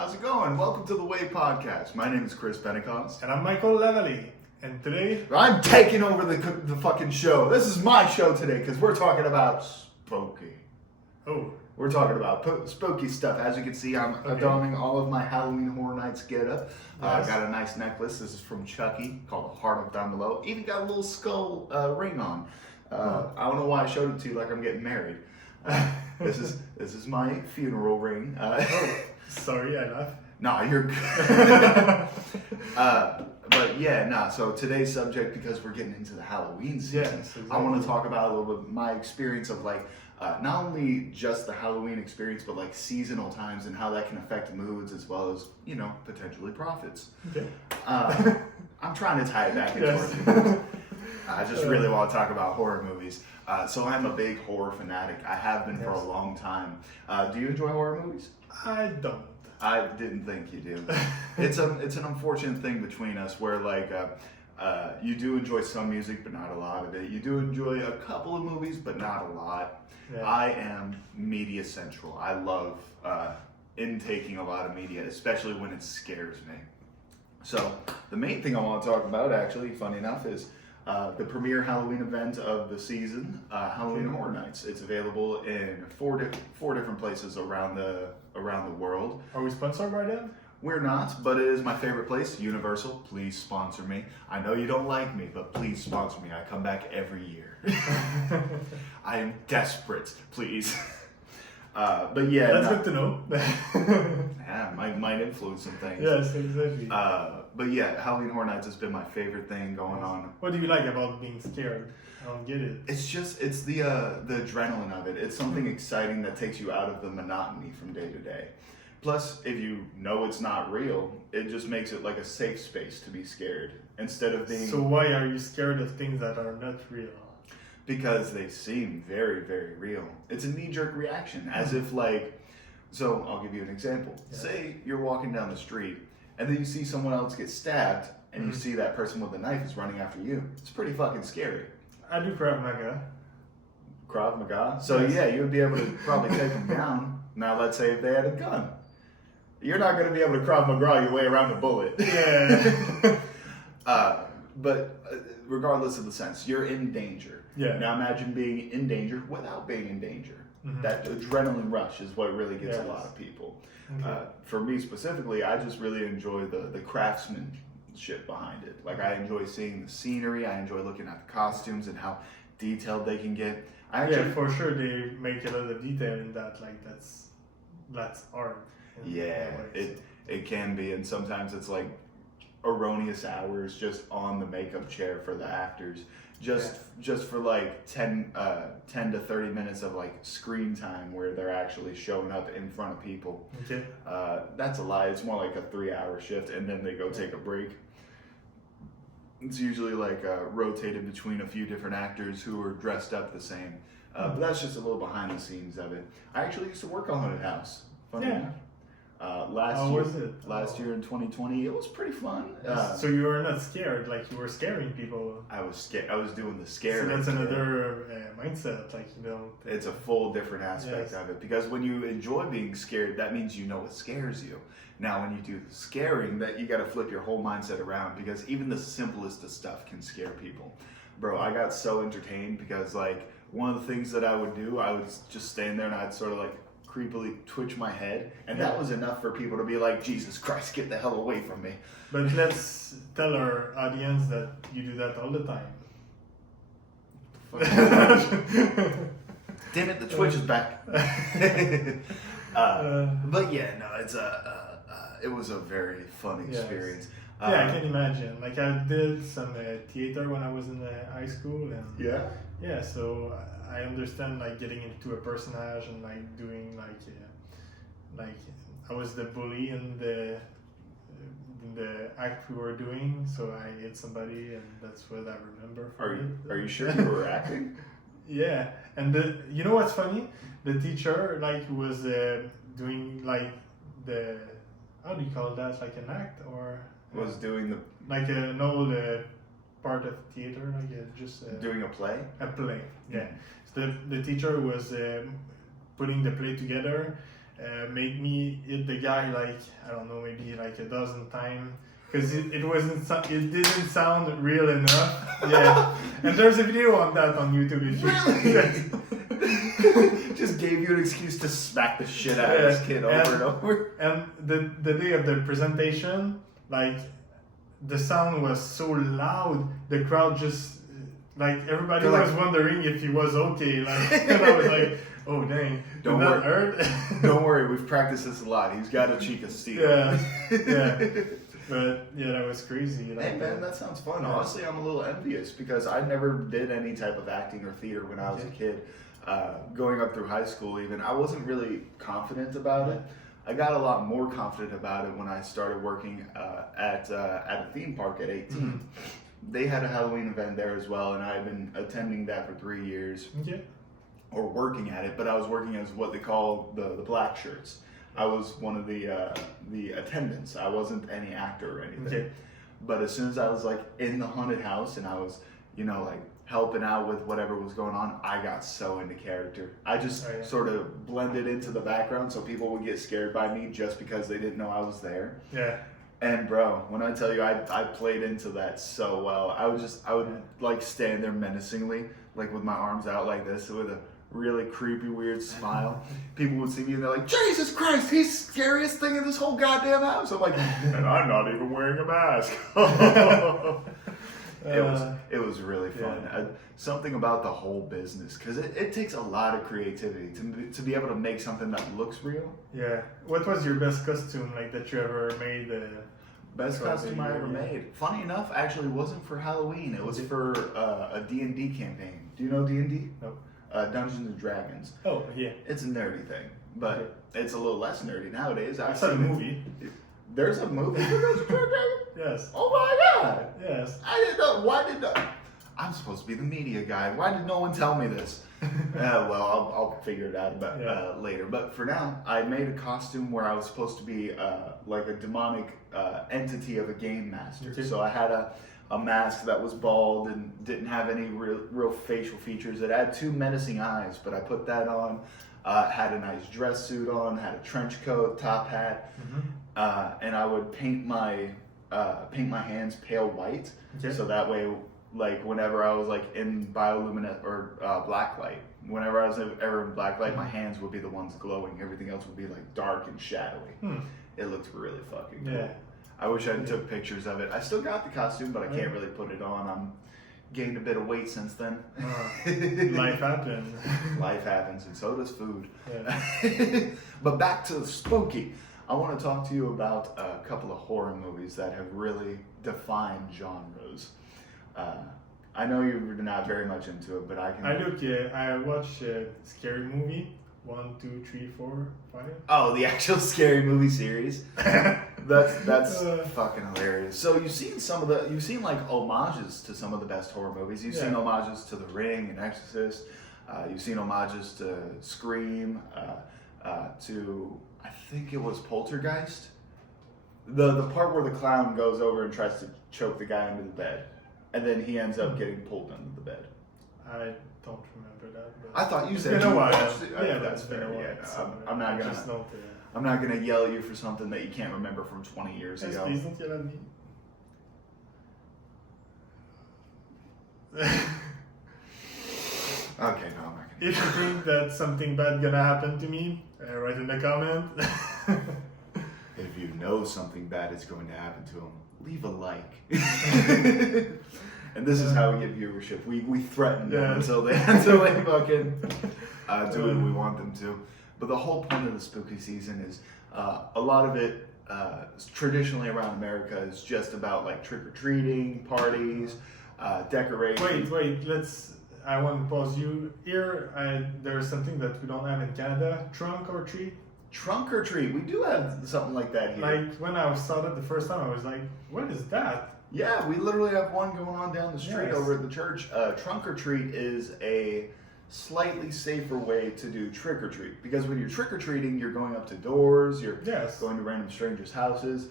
How's it going? Welcome to the Way Podcast. My name is Chris Pentecost. And I'm Michael Levely. And today, I'm taking over the fucking show. This is my show today because we're talking about spooky. Oh. We're talking about spooky stuff. As you can see, I'm adorning all of my Halloween Horror Nights getup. Yes. Got a nice necklace. This is from Chucky, called the Heart of Down Below. Even got a little skull ring on. I don't know why I showed it to you like I'm getting married. This is my funeral ring. Sorry, I laughed. Nah, you're good. But yeah, so today's subject, because we're getting into the Halloween season, Yes, exactly. I want to talk about a little bit my experience of like, not only just the Halloween experience, but like seasonal times and how that can affect moods as well as, potentially profits. Okay. I'm trying to tie it back into Yes. horror. I just really want to talk about horror movies. So I'm a big horror fanatic. I have been for a long time. Do you enjoy horror movies? I don't. I didn't think you do. It's an unfortunate thing between us where like you do enjoy some music but not a lot of it. You do enjoy a couple of movies but not a lot. Yeah. I am media central. I love intaking a lot of media, especially when it scares me. So the main thing I want to talk about, actually, funny enough, is the premiere Halloween event of the season, Halloween Horror Nights. It's available in four different places around the world. Are we sponsored by them? We're not, but it is my favorite place. Universal, please sponsor me. I know you don't like me, but please sponsor me. I come back every year. I am desperate, please. But yeah, That's good to know. yeah, might influence some things. Yes, exactly. But yeah, Halloween Horror Nights has been my favorite thing going on. What do you like about being scared? I don't get it. It's the adrenaline of it. It's something exciting that takes you out of the monotony from day to day. Plus, if you know it's not real, it just makes it like a safe space to be scared instead of being. So why are you scared of things that are not real? Because they seem very, very real. It's a knee-jerk reaction, as if like. So I'll give you an example. Yeah. Say you're walking down the street, and then you see someone else get stabbed, and you see that person with a knife is running after you. It's pretty fucking scary. I do Krav Maga. Krav Maga. So Yes. yeah, you would be able to probably take them down. Now let's say if they had a gun. You're not going to be able to Krav Maga your way around a bullet. Yeah. But regardless of the sense, you're in danger. Yeah. Now imagine being in danger without being in danger. Mhm. That adrenaline rush is what really gets Yes. a lot of people. Okay. For me specifically, I just really enjoy the craftsmanship behind it. Like I enjoy seeing the scenery. I enjoy looking at the costumes and how detailed they can get. Yeah, for sure they make a lot of detail in that. Like that's art. in Yeah, a way, it can be, and sometimes it's like erroneous hours just on the makeup chair for the actors, just for like 10 to 30 minutes of like screen time where they're actually showing up in front of people. Okay. That's a lie. It's more like a 3-hour shift, and then they go take a break. It's usually like rotated between a few different actors who are dressed up the same. But that's just a little behind the scenes of it. I actually used to work on Haunted House. Funny enough. Last year in 2020, it was pretty fun. So you were not scared, like you were scaring people. I was scared. I was doing the scare. So that's another mindset, like It's a full different aspect of it, because when you enjoy being scared, that means you know what scares you. Now, when you do the scaring, that you got to flip your whole mindset around, because even the simplest of stuff can scare people. Bro, I got so entertained because like one of the things that I would do, I would just stand there and I'd sort of like creepily twitch my head, and that was enough for people to be like, Jesus Christ, get the hell away from me. But let's tell our audience that you do that all the time. Damn it, the twitch is back. But yeah, no, it was a very fun experience. Yeah, I can imagine. Like I did some theater when I was in high school, and Yeah? so I understand like getting into a personage and like doing like I was the bully in the act we were doing, so I hit somebody, and that's what I remember. Are you sure you were acting? Yeah, and you know what's funny? The teacher like was doing like the, how do you call that, like an act, or Was doing the like an old part of theater, like just doing a play. a play. Yeah. So the teacher was putting the play together, made me hit the guy like, I don't know, maybe like a dozen times. Because it didn't sound real enough. Yeah. And there's a video on that on YouTube. If you Really? Just gave you an excuse to smack the shit out of this kid over and over. And the day of the presentation, like, the sound was so loud, the crowd just, like, everybody was wondering if he was okay. Like, and I was like, oh dang, Don't did that worry. hurt? Don't worry, we've practiced this a lot. He's got a cheek of steel. Yeah. But yeah, that was crazy. Like, Hey man, that sounds fun. Yeah. Honestly, I'm a little envious because I never did any type of acting or theater when I was a kid. Going up through high school even, I wasn't really confident about it. I got a lot more confident about it when I started working at a theme park at 18. Mm-hmm. They had a Halloween event there as well, and I've been attending that for 3 years. Okay. Or working at it, but I was working as what they call the black shirts. I was one of the attendants. I wasn't any actor or anything. Okay. But as soon as I was like in the haunted house and I was, like helping out with whatever was going on, I got so into character. I just sort of blended into the background so people would get scared by me just because they didn't know I was there. Yeah. And bro, when I tell you I played into that so well, I would like stand there menacingly, like with my arms out like this with a really creepy, weird smile. People would see me and they're like, Jesus Christ, he's the scariest thing in this whole goddamn house. I'm like, and I'm not even wearing a mask. It was really fun. Something about the whole business, because it takes a lot of creativity to be able to make something that looks real. Yeah. What was your best costume like that you ever made? Best costume I ever made. Funny enough, actually wasn't for Halloween. It was for a D&D campaign. Do you know D&D? No. Dungeons and Dragons. Oh, yeah. It's a nerdy thing, but it's a little less nerdy nowadays. I saw a movie. There's a movie for Dungeons and Dragons? Yes. Oh my god! Yes. I didn't know. Why did I'm supposed to be the media guy. Why did no one tell me this? Well, I'll figure it out later. But for now, I made a costume where I was supposed to be like a demonic entity of a game master. Okay. So I had a mask that was bald and didn't have any real facial features. It had 2 menacing eyes, but I put that on. Had a nice dress suit on, had a trench coat, top hat, and I would paint my hands pale white, so that way, like whenever I was like in bioluminescent or black light, whenever I was ever in black light, my hands would be the ones glowing. Everything else would be like dark and shadowy. It looked really fucking cool. I wish I took pictures of it. I still got the costume, but I can't really put it on. I'm gained a bit of weight since then. Life happens. Life happens, and so does food. Yeah. But back to the spooky. I want to talk to you about a couple of horror movies that have really defined genres. I know you're not very much into it, but I can. I watch scary movie 1, 2, 3, 4, 5. Oh, the actual scary movie series. That's fucking hilarious. So you've seen like homages to some of the best horror movies. You've seen homages to The Ring and Exorcist. You've seen homages to Scream, to I think it was Poltergeist. The part where the clown goes over and tries to choke the guy under the bed, and then he ends up getting pulled under the bed. I don't remember that. But I thought you said it's been a while. that's fair. I'm not gonna yell at you for something that you can't remember from 20 years ago. Please don't yell at me. Okay, no, I'm not gonna. If you think that something bad gonna happen to me, write in the comment. If you know something bad is going to happen to him, leave a like. And this is how we get viewership. We threaten them until they fucking do what we want them to. But the whole point of the spooky season is a lot of it traditionally around America is just about like trick-or-treating, parties, decorations. Wait, I want to pause you. Here, there's something that we don't have in Canada, trunk or treat. Trunk or treat. We do have something like that here. Like when I saw that the first time, I was like, what is that? Yeah, we literally have one going on down the street over at the church. Trunk or treat is a slightly safer way to do trick or treat, because when you're trick or treating, you're going up to doors, you're going to random strangers' houses.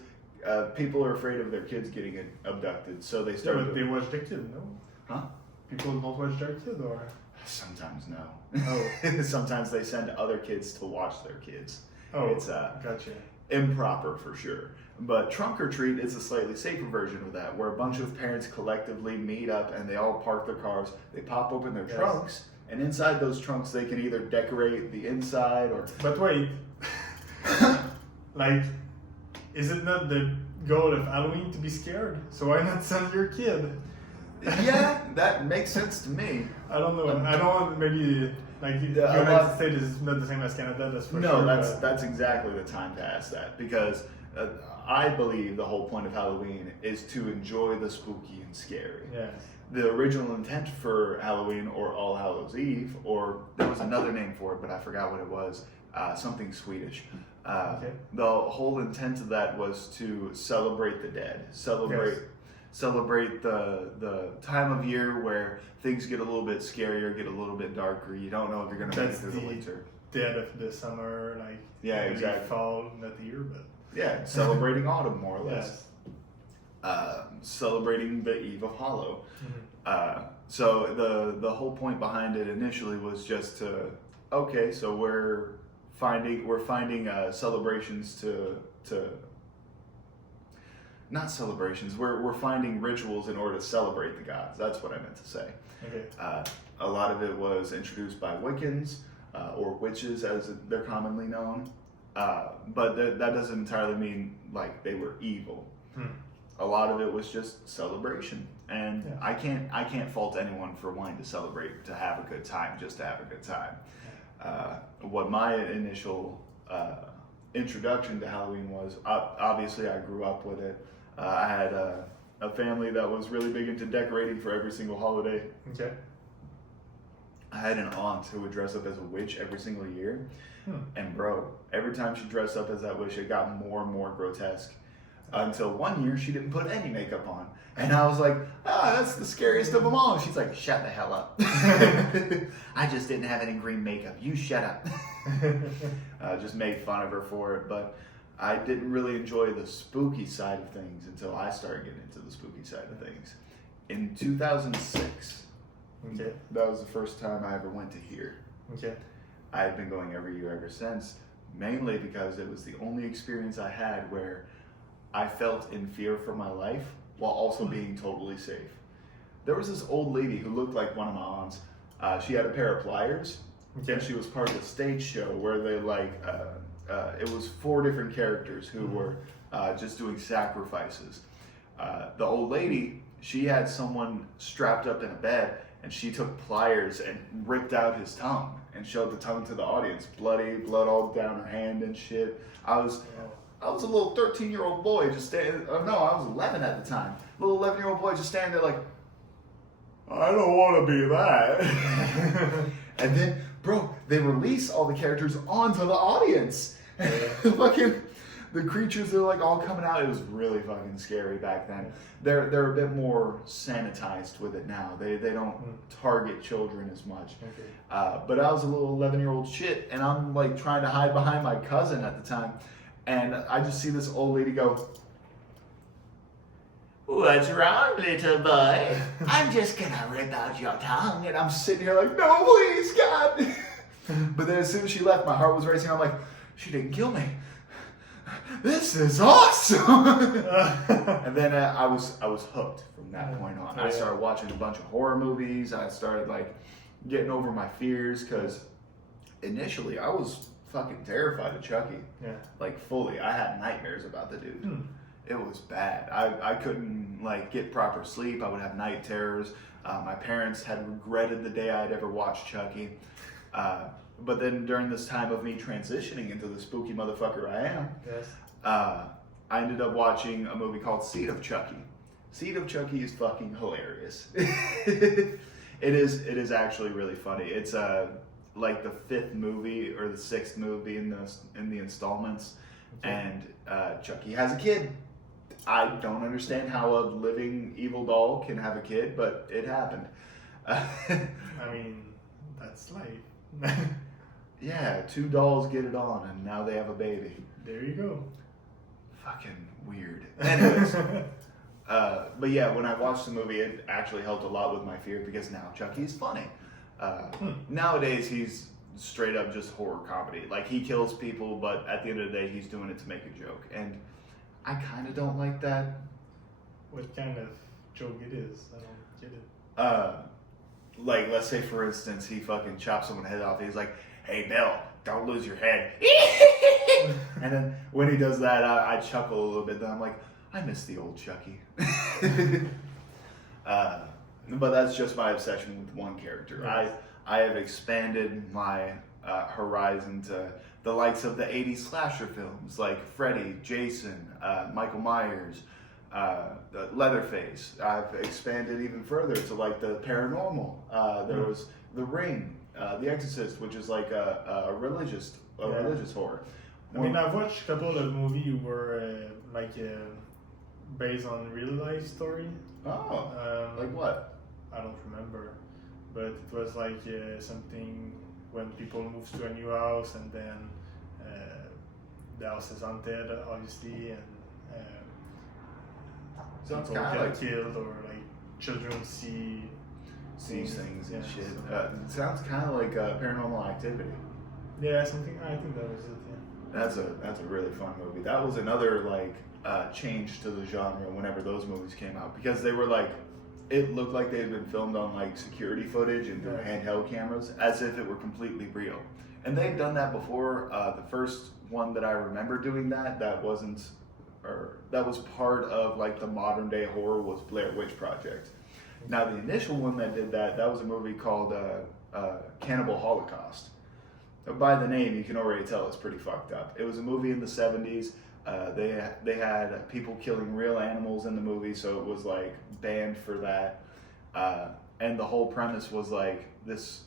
People are afraid of their kids getting abducted, so they start. Yeah, but they watch their kid, no? Huh? People don't watch their kid, or? Sometimes no. Oh. Sometimes they send other kids to watch their kids. Oh, It's gotcha. improper for sure. But trunk or treat is a slightly safer version of that, where a bunch of parents collectively meet up and they all park their cars, they pop open their trunks, and inside those trunks they can either decorate the inside or... But wait, like, is it not the goal of Halloween to be scared? So why not send your kid? Yeah, that makes sense to me. I don't know. I don't want maybe like the United States is not the same as Canada. That's for sure. No, that's exactly the time to ask that, because I believe the whole point of Halloween is to enjoy the spooky and scary. Yes. The original intent for Halloween, or All Hallows Eve, or there was another name for it, but I forgot what it was. Something Swedish. Okay. The whole intent of that was to celebrate the dead, celebrate the time of year where things get a little bit scarier, get a little bit darker. You don't know if you're going to make it through the winter. Dead of the summer, like exactly. Fall, not the year, but celebrating autumn more or less. Yes. Celebrating the Eve of Hallow. Mm-hmm. So the whole point behind it initially was just to so we're finding celebrations to not celebrations. We're finding rituals in order to celebrate the gods. That's what I meant to say. Okay. A lot of it was introduced by Wiccans or witches, as they're commonly known. But that doesn't entirely mean like they were evil. A lot of it was just celebration, and I can't fault anyone for wanting to celebrate, to have a good time, just to have a good time. What my initial introduction to Halloween was, obviously I grew up with it. I had a family that was really big into decorating for every single holiday. Okay. I had an aunt who would dress up as a witch every single year. And bro, every time she dressed up as that witch, it got more and more grotesque. Until one year, she didn't put any makeup on. And I was like, that's the scariest of them all. And she's like, shut the hell up. I just didn't have any green makeup. You shut up. Just made fun of her for it. But I didn't really enjoy the spooky side of things until I started getting into the spooky side of things. In 2006, Okay. that was the first time I ever went to here. Okay. I had been going every year ever since, mainly because it was the only experience I had where I felt in fear for my life while also being totally safe. There was this old lady who looked like one of my aunts. She had a pair of pliers, and she was part of the stage show where they it was 4 different characters who were just doing sacrifices. The old lady, she had someone strapped up in a bed, and she took pliers and ripped out his tongue and showed the tongue to the audience, blood all down her hand and shit. I was a little 13-year-old boy just standing, I was 11 at the time. Little 11-year-old boy just standing there like, I don't want to be that. And then, bro, they release all the characters onto the audience. Fucking, the creatures are like all coming out. It was really fucking scary back then. They're a bit more sanitized with it now. They don't target children as much. Okay. But I was a little 11-year-old shit, and I'm like trying to hide behind my cousin at the time. And I just see this old lady go, "What's wrong, little boy? I'm just gonna rip out your tongue." And I'm sitting here like, "No, please, God." But then as soon as she left, my heart was racing. I'm like, she didn't kill me. This is awesome. And then I was hooked from that point on. I started watching a bunch of horror movies. I started like getting over my fears, because initially I was fucking terrified of Chucky. Yeah. Like fully. I had nightmares about the dude. It was bad. I couldn't like get proper sleep. I would have night terrors. My parents had regretted the day I had ever watched Chucky. But then during this time of me transitioning into the spooky motherfucker I am, I ended up watching a movie called Seed of Chucky. Seed of Chucky is fucking hilarious. It is actually really funny. It's like the 5th movie or the 6th movie in the installments, and Chucky has a kid. I don't understand how a living evil doll can have a kid, but it happened. I mean, that's life. Yeah, 2 dolls get it on, and now they have a baby. There you go. Fucking weird. Anyways, but yeah, when I watched the movie, it actually helped a lot with my fear, because now Chucky's funny. Nowadays, he's straight up just horror comedy. Like he kills people, but at the end of the day, he's doing it to make a joke, and I kind of don't like that. What kind of joke it is? I don't get it. Like let's say for instance, he fucking chops someone's head off. He's like, "Hey Bill, don't lose your head." And then when he does that, I chuckle a little bit. Then I'm like, I miss the old Chucky. But that's just my obsession with one character. Right. I have expanded my horizon to the likes of the 80s slasher films like Freddy, Jason, Michael Myers, Leatherface. I've expanded even further to like the paranormal. There was The Ring, The Exorcist, which is like a religious horror. I mean, I've watched a couple of movies who were based on real life story. Oh, like what? I don't remember, but it was like something when people move to a new house and then the house is haunted, obviously, and Sounds people kind get of like killed or like children see these things and shit. so- It sounds kind of like Paranormal Activity. yeah, something. I think that was it. Yeah. That's a really fun movie. That was another like change to the genre whenever those movies came out, because they were like, it looked like they had been filmed on like security footage and through handheld cameras as if it were completely real. And they'd done that before. The first one that I remember doing that was part of like the modern day horror was Blair Witch Project. Now the initial one that did that was a movie called Cannibal Holocaust. By the name, you can already tell it's pretty fucked up. It was a movie in the 70s. They had people killing real animals in the movie, so it was like banned for that. And the whole premise was like this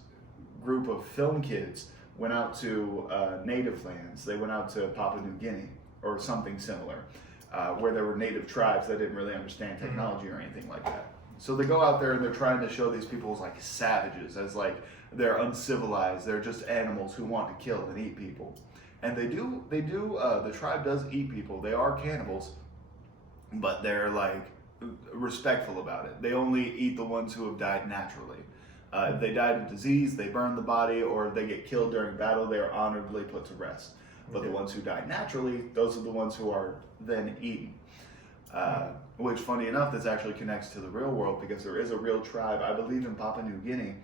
group of film kids went out to native lands. They went out to Papua New Guinea or something similar, where there were native tribes that didn't really understand technology or anything like that. So they go out there and they're trying to show these people as like savages, as like they're uncivilized. They're just animals who want to kill and eat people. And they do. The tribe does eat people. They are cannibals, but they're like respectful about it. They only eat the ones who have died naturally. If they died of disease, they burn the body, or if they get killed during battle, they are honorably put to rest. But the ones who die naturally, those are the ones who are then eaten. Which, funny enough, this actually connects to the real world, because there is a real tribe, I believe in Papua New Guinea,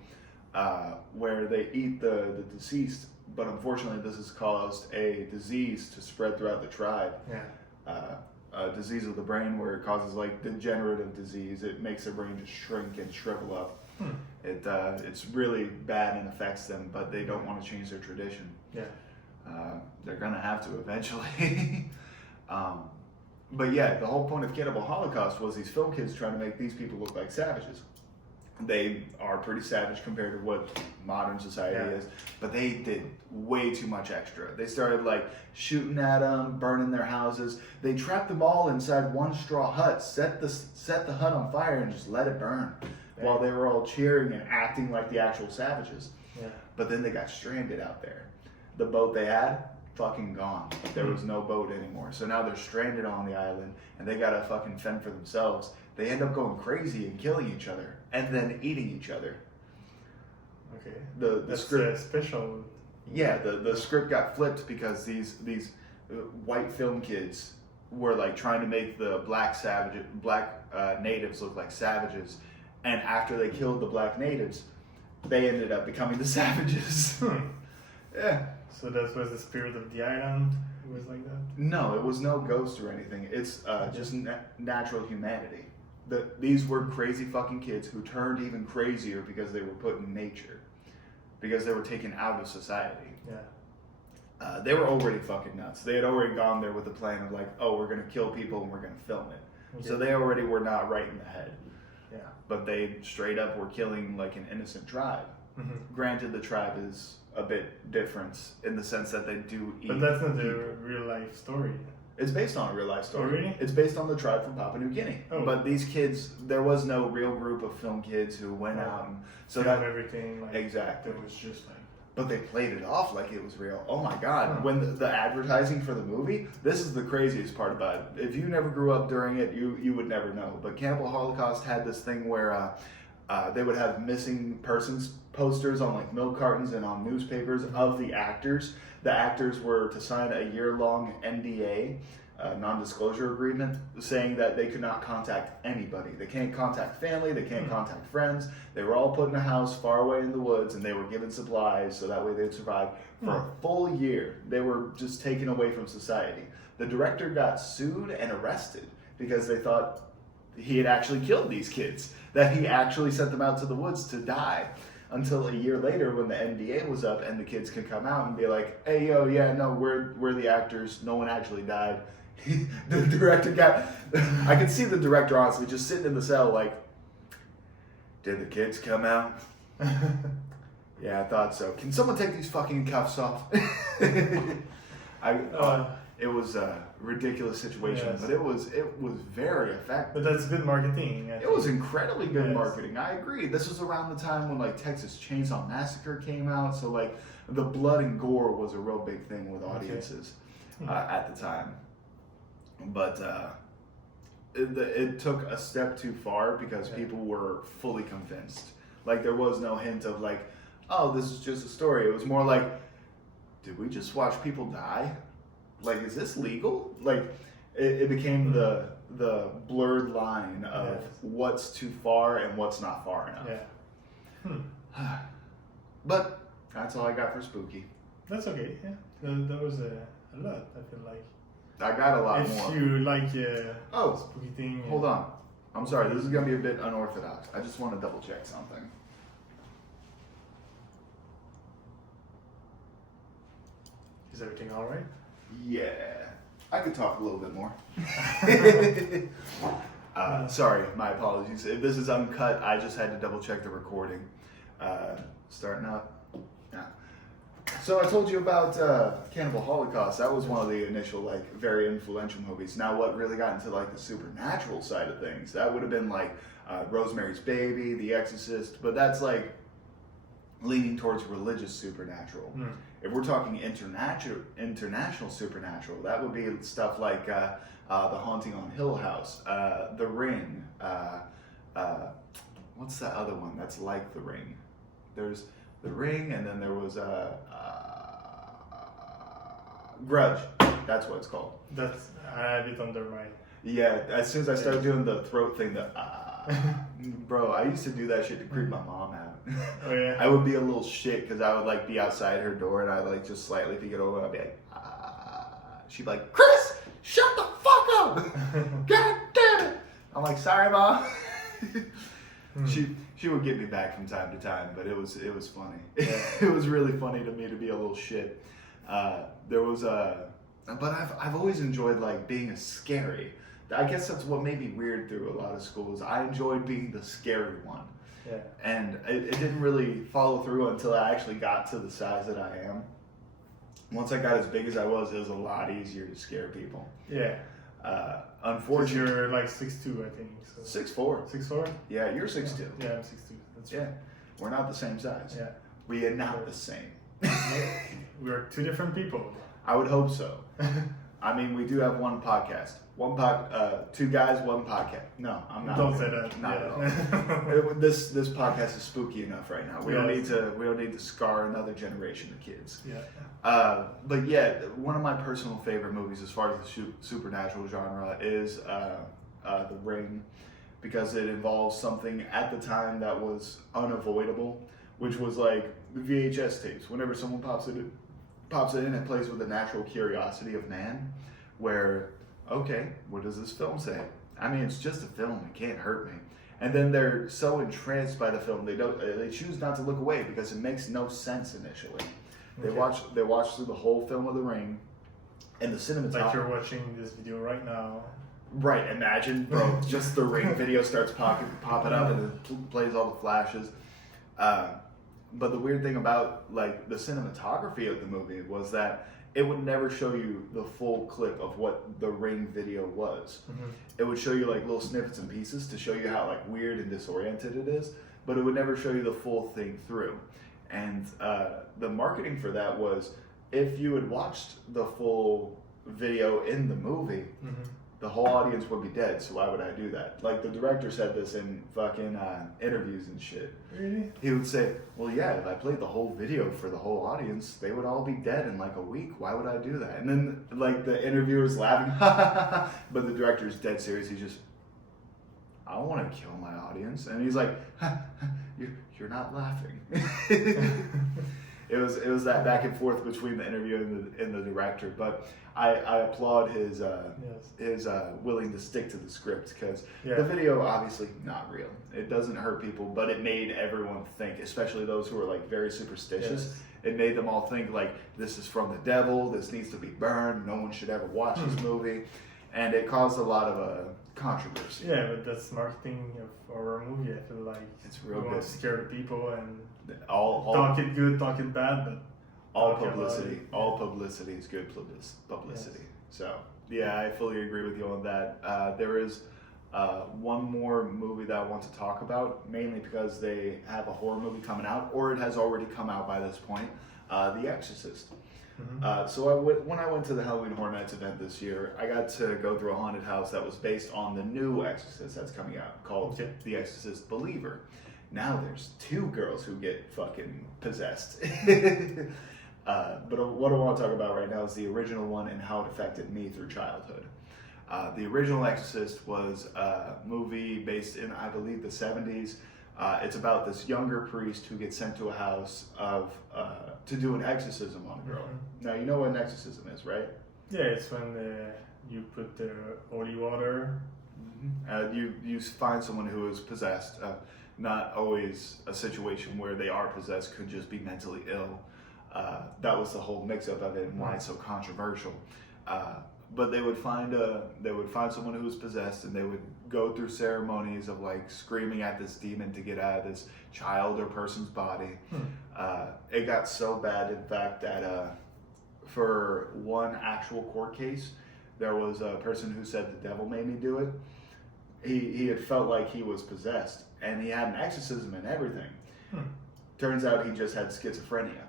where they eat the deceased. But unfortunately, this has caused a disease to spread throughout the tribe. Yeah. A disease of the brain where it causes like degenerative disease. It makes their brain just shrink and shrivel up. It's really bad and affects them, but they don't want to change their tradition. Yeah. They're gonna have to eventually. But yeah, the whole point of Cannibal Holocaust was these film kids trying to make these people look like savages. They are pretty savage compared to what modern society is, but they did way too much extra. They started like shooting at them, burning their houses. They trapped them all inside one straw hut, set the hut on fire, and just let it burn while they were all cheering and acting like the actual savages. Yeah. But then they got stranded out there. The boat they had, fucking gone. There was no boat anymore. So now they're stranded on the island, and they gotta fucking fend for themselves. They end up going crazy and killing each other, and then eating each other. Okay. The script, special. yeah, the script got flipped because these white film kids were like trying to make the black natives look like savages, and after they killed the black natives, they ended up becoming the savages. Yeah. So that was the spirit of the island. It was like that. No, it was no ghost or anything. It's just natural humanity. These were crazy fucking kids who turned even crazier because they were put in nature, because they were taken out of society. Yeah. They were already fucking nuts. They had already gone there with the plan of like, oh, we're gonna kill people and we're gonna film it. Okay. So they already were not right in the head. Yeah. But they straight up were killing like an innocent tribe. Granted, the tribe is a bit different in the sense that they do eat. But that's not people. the real life story. It's based on a real life story. Oh, really? It's based on the tribe from Papua New Guinea. Oh. But these kids, there was no real group of film kids who went out and so Film that everything. Like, exactly. It was just like. But they played it off like it was real. Oh my god! When the advertising for the movie, this is the craziest part about it. If you never grew up during it, you would never know. But Cannibal Holocaust had this thing where They would have missing persons posters on like milk cartons and on newspapers of the actors. The actors were to sign a year-long NDA, non-disclosure agreement, saying that they could not contact anybody. They can't contact family, they can't contact friends. They were all put in a house far away in the woods, and they were given supplies so that way they'd survive for a full year. They were just taken away from society. The director got sued and arrested because they thought he had actually killed these kids, that he actually sent them out to the woods to die. Until a year later, when the NDA was up and the kids could come out and be like, "Hey, yo, yeah, no, we're the actors. No one actually died." The director I could see the director honestly just sitting in the cell like, "Did the kids come out?" "Yeah, I thought so. Can someone take these fucking cuffs off?" It was a ridiculous situation, yes. but it was very effective. But that's good marketing. It was incredibly good marketing. I agree. This was around the time when like Texas Chainsaw Massacre came out, so like the blood and gore was a real big thing with audiences at the time. But it took a step too far because people were fully convinced. Like there was no hint of like, oh, this is just a story. It was more like, did we just watch people die? Like, is this legal? Like, it became the blurred line of what's too far and what's not far enough. Yeah. But that's all I got for spooky. That's okay. Yeah, that was a lot. I feel like. I got a lot more. If you like spooky thing. Hold on. I'm sorry. This is gonna be a bit unorthodox. I just want to double check something. Is everything all right? Yeah, I could talk a little bit more. Sorry, my apologies. If this is uncut, I just had to double check the recording. Starting up. Yeah. So I told you about Cannibal Holocaust. That was one of the initial, like, very influential movies. Now, what really got into like the supernatural side of things? That would have been like Rosemary's Baby, The Exorcist, but that's like leaning towards religious supernatural. If we're talking international supernatural, that would be stuff like The Haunting on Hill House, The Ring. What's that other one that's like The Ring? There's The Ring, and then there was Grudge. That's what it's called. That's I have it on the right. Yeah, as soon as I started doing the throat thing, bro, I used to do that shit to creep my mom out. Oh yeah. I would be a little shit because I would like be outside her door and I'd like just slightly peek it over and I'd be like, she'd be like, "Chris, shut the fuck up! God damn it!" I'm like, "Sorry, Mom." She would get me back from time to time, but it was funny. It was really funny to me to be a little shit. But I've always enjoyed like being a scary. I guess that's what made me weird through a lot of schools. I enjoyed being the scary one. Yeah. And it didn't really follow through until I actually got to the size that I am. Once I got as big as I was, it was a lot easier to scare people. Yeah. Unfortunately, you're like 6'2", I think. So. 6'4". 6'4"? Yeah, you're 6'2". Yeah, I'm 6'2". That's right. Yeah, we're not the same size. Yeah. We are not the same. We're two different people. I would hope so. I mean, we do have one podcast. Two guys, one podcast. No, I'm not. Don't say that. Not at all. This podcast is spooky enough right now. We don't need to scar another generation of kids. Yeah. But yeah, one of my personal favorite movies as far as the supernatural genre is The Ring, because it involves something at the time that was unavoidable, which was like the VHS tapes. Whenever someone pops it in, it plays with the natural curiosity of man, where, okay, what does this film say? I mean, it's just a film, it can't hurt me. And then they're so entranced by the film, they choose not to look away because it makes no sense initially. They watch through the whole film of The Ring, and the cinematography. Like you're watching this video right now. Right, imagine, bro, just the Ring video starts popping up and it plays all the flashes. But the weird thing about like the cinematography of the movie was that it would never show you the full clip of what the Ring video was. Mm-hmm. It would show you like little snippets and pieces to show you how like weird and disoriented it is, but it would never show you the full thing through. And the marketing for that was, if you had watched the full video in the movie, the whole audience would be dead, so why would I do that? Like, the director said this in fucking interviews and shit. Really? He would say, well, yeah, if I played the whole video for the whole audience, they would all be dead in like a week. Why would I do that? And then, like, the interviewer's laughing, but the director's dead serious. He's just, I don't want to kill my audience. And he's like, you're not laughing. It was that back and forth between the interviewer and the director, but I applaud his willing to stick to the script, because the video obviously not real. It doesn't hurt people, but it made everyone think, especially those who are like very superstitious. Yes. It made them all think like, this is from the devil. This needs to be burned. No one should ever watch this movie, and it caused a lot of controversy. Yeah, but that's marketing of horror movie. I feel like It's real you want good. to scare the people and All talk it good, talk it bad, but all talk about publicity, it. all publicity is good publicity. So yeah, I fully agree with you on that. There is one more movie that I want to talk about, mainly because they have a horror movie coming out, or it has already come out by this point. The Exorcist. So when I went to the Halloween Horror Nights event this year, I got to go through a haunted house that was based on the new Exorcist that's coming out, called The Exorcist Believer. Now there's 2 girls who get fucking possessed. But what I want to talk about right now is the original one and how it affected me through childhood. The original Exorcist was a movie based in, I believe, the 70s. It's about this younger priest who gets sent to a house to do an exorcism on a girl. Now, you know what an exorcism is, right? Yeah, it's when you put the holy water. You find someone who is possessed. Not always a situation where they are possessed, could just be mentally ill. That was the whole mix-up of it and why it's so controversial. But they would find someone who was possessed, and they would go through ceremonies of like screaming at this demon to get out of this child or person's body. It got so bad, in fact, that for one actual court case, there was a person who said the devil made me do it. He had felt like he was possessed, and he had an exorcism and everything. Turns out he just had schizophrenia.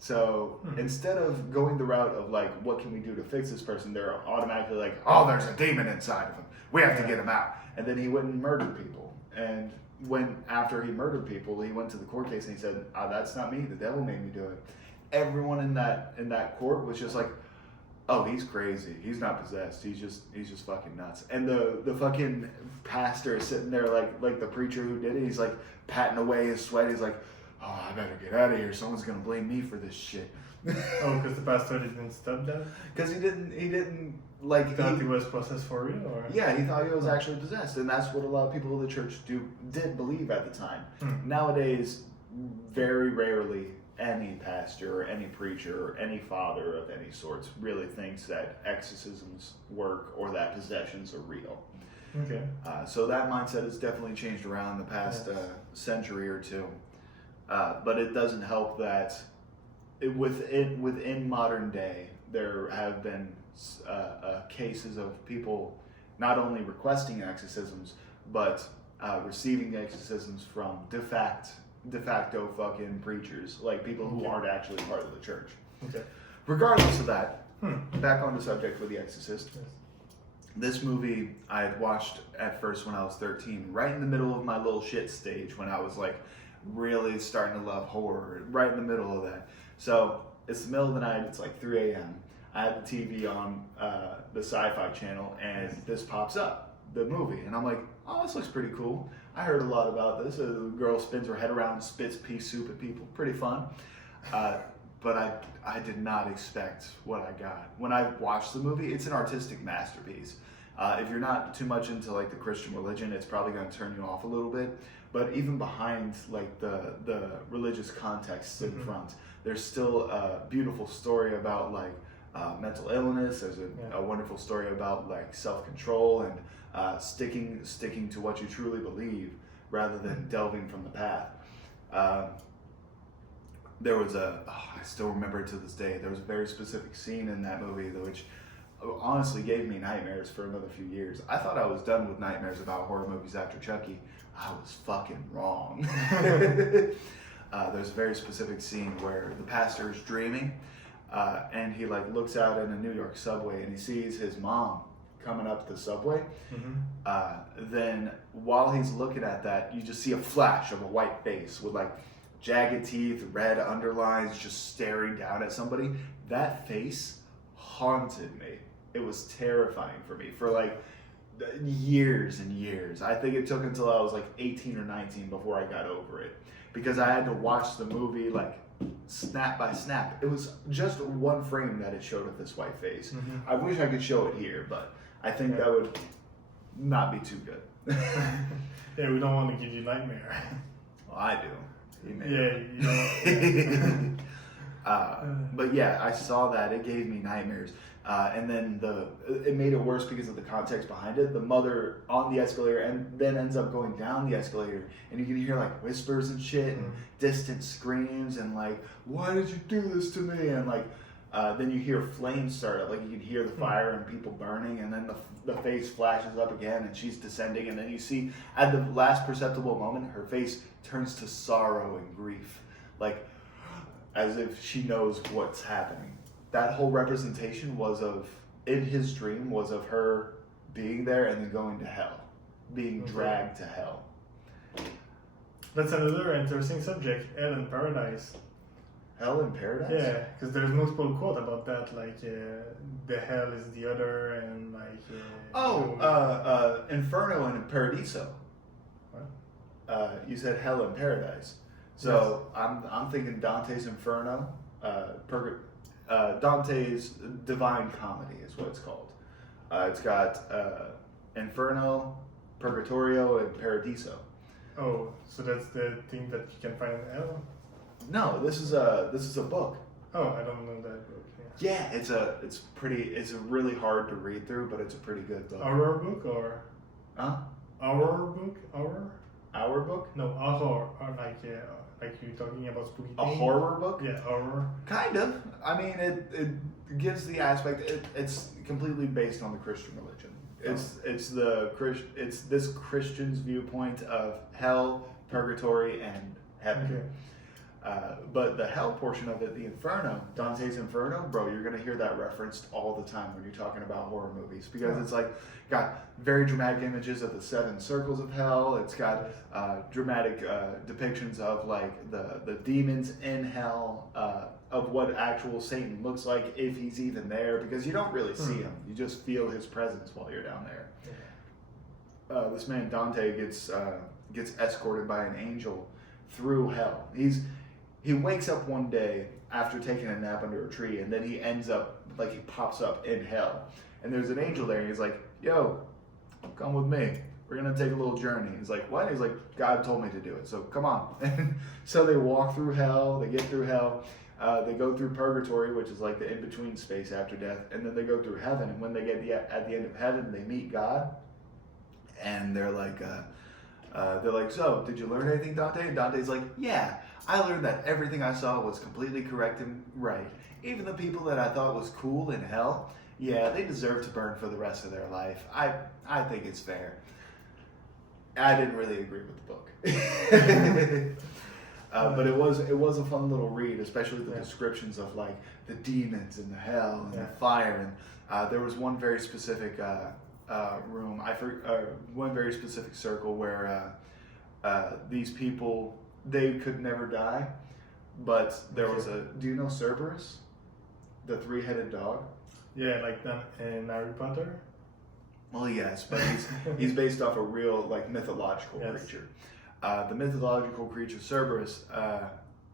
So instead of going the route of like, what can we do to fix this person, they're automatically like, oh, there's a demon inside of him. We have to get him out. And then he went and murdered people. And after he murdered people, he went to the court case and he said, that's not me. The devil made me do it. Everyone in that court was just like, oh, he's crazy. He's not possessed. He's just fucking nuts. And the fucking pastor is sitting there like the preacher who did it. He's like patting away his sweat. He's like, oh, I better get out of here. Someone's gonna blame me for this shit. Oh, because the pastor didn't stop that? Because he didn't like. He thought he was possessed for real, or? Yeah, he thought he was actually possessed, and that's what a lot of people in the church did believe at the time. Nowadays, very rarely any pastor or any preacher or any father of any sorts really thinks that exorcisms work or that possessions are real. Okay. So that mindset has definitely changed around the past century or two. But it doesn't help that within modern day, there have been cases of people not only requesting exorcisms, but receiving exorcisms from de facto fucking preachers, like people who aren't actually part of the church. Okay. Regardless of that, back on the subject with The Exorcist. Yes. This movie I had watched at first when I was 13, right in the middle of my little shit stage when I was like really starting to love horror, right in the middle of that. So it's the middle of the night, it's like 3 a.m. I have the TV on the Sci-Fi channel, and this pops up, the movie, and I'm like, oh, this looks pretty cool. I heard a lot about this. A girl spins her head around and spits pea soup at people. Pretty fun. But I did not expect what I got. When I watched the movie, it's an artistic masterpiece. If you're not too much into like the Christian religion, it's probably going to turn you off a little bit. But even behind like the religious context in front, there's still a beautiful story about like mental illness. There's a wonderful story about like self-control and sticking to what you truly believe rather than delving from the path. There was I still remember it to this day, there was a very specific scene in that movie which honestly gave me nightmares for another few years. I thought I was done with nightmares about horror movies after Chucky. I was fucking wrong. There's a very specific scene where the pastor is dreaming, and he like looks out in a New York subway and he sees his mom coming up the subway. Mm-hmm. Then while he's looking at that, you just see a flash of a white face with like jagged teeth, red underlines, just staring down at somebody. That face haunted me. It was terrifying for me for like years and years. I think it took until I was like 18 or 19 before I got over it, because I had to watch the movie like snap by snap. It was just one frame that it showed of this white face. Mm-hmm. I wish I could show it here, but I think that would not be too good. Yeah, we don't want to give you nightmare. Well, I do. But yeah, I saw that. It gave me nightmares. And then it made it worse because of the context behind it. The mother on the escalator and then ends up going down the escalator, and you can hear like whispers and shit and distant screams and like, why did you do this to me? And like, then you hear flames start up, like you can hear the fire and people burning, and then the face flashes up again and she's descending, and then you see at the last perceptible moment her face turns to sorrow and grief, like as if she knows what's happening. That whole representation in his dream was of her being there and then going to hell, being dragged to hell. That's another interesting subject, hell and paradise. Hell and paradise? Yeah, because there's multiple quote about that, like the hell is the other, and like. Inferno and Paradiso. What? You said hell and paradise, so yes. I'm thinking Dante's Inferno, Dante's Divine Comedy is what it's called. It's got Inferno, Purgatorio, and Paradiso. Oh, so that's the thing that you can find in hell? No, this is a book. Oh, I don't know that book. Yeah, it's a really hard to read through, but it's a pretty good book. Horror book or? Huh? Horror book? Horror? Our book? No, horror. Or like you're talking about spooky A things? horror book? Yeah, horror. Kind of. I mean, it gives the aspect. It's completely based on the Christian religion. It's this Christian's viewpoint of hell, purgatory, and heaven. Okay. But the hell portion of it, the Inferno, Dante's Inferno, bro, you're gonna hear that referenced all the time when you're talking about horror movies, because it's like got very dramatic images of the 7 circles of hell. It's got dramatic depictions of like the demons in hell, of what actual Satan looks like if he's even there, because you don't really see him, you just feel his presence while you're down there. This man Dante gets escorted by an angel through hell. He wakes up one day after taking a nap under a tree, and then he ends up, like, he pops up in hell. And there's an angel there, and he's like, yo, come with me. We're going to take a little journey. He's like, what? He's like, God told me to do it, so come on. And so they walk through hell, they get through hell, they go through purgatory, which is like the in-between space after death, and then they go through heaven. And when they get at the end of heaven, they meet God, and they're like, so, did you learn anything, Dante? And Dante's like, yeah, I learned that everything I saw was completely correct and right. Even the people that I thought was cool in hell, yeah, they deserve to burn for the rest of their life. I think it's fair. I didn't really agree with the book. But it was a fun little read, especially the descriptions of like the demons and the hell and the fire. And there was one very specific room, one very specific circle where these people, they could never die, but there was do you know Cerberus, the 3-headed dog? Yeah, like that in Harry Potter. Well, yes, but he's based off a real like mythological creature. The mythological creature Cerberus,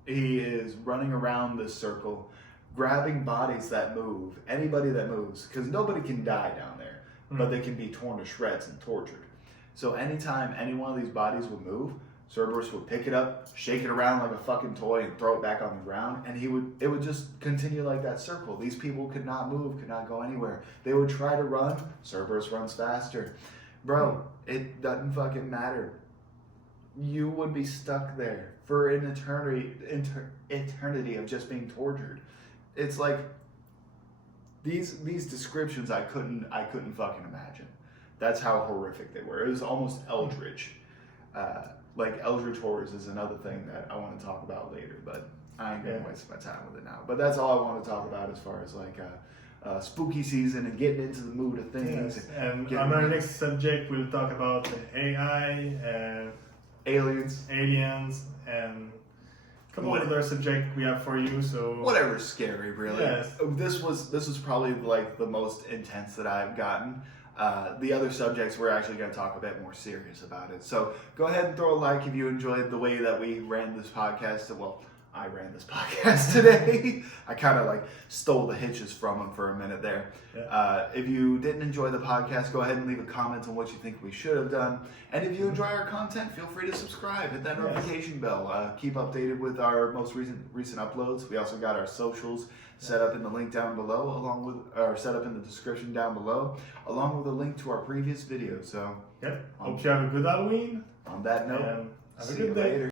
he is running around this circle, grabbing bodies that move, anybody that moves, because nobody can die down there, but they can be torn to shreds and tortured. So anytime any one of these bodies would move, Cerberus would pick it up, shake it around like a fucking toy, and throw it back on the ground, and it would just continue like that circle. These people could not move, could not go anywhere. They would try to run, Cerberus runs faster. Bro, it doesn't fucking matter. You would be stuck there for an eternity of just being tortured. It's like these descriptions I couldn't fucking imagine. That's how horrific they were. It was almost eldritch. Like eldritch horrors is another thing that I want to talk about later, but I ain't gonna waste my time with it now. But that's all I want to talk about as far as like spooky season and getting into the mood of things. Yes. And getting on our ready. next subject, we'll talk about AI, Aliens, aliens, and a couple What- of other subjects we have for you. So whatever's scary, really. Yes. This was probably like the most intense that I've gotten. The other subjects we're actually going to talk a bit more serious about it. So go ahead and throw a like if you enjoyed the way that we ran this podcast. Well, I ran this podcast today. I kind of like stole the hitches from him for a minute there. Yeah. If you didn't enjoy the podcast, go ahead and leave a comment on what you think we should have done. And if you enjoy our content, feel free to subscribe. Hit that notification bell. Keep updated with our most recent uploads. We also got our socials set up in the link down below, along with, or set up in the description down below, along with a link to our previous video. So, Yep. Hope you have a good Halloween. on that note, And have a see good you day. later.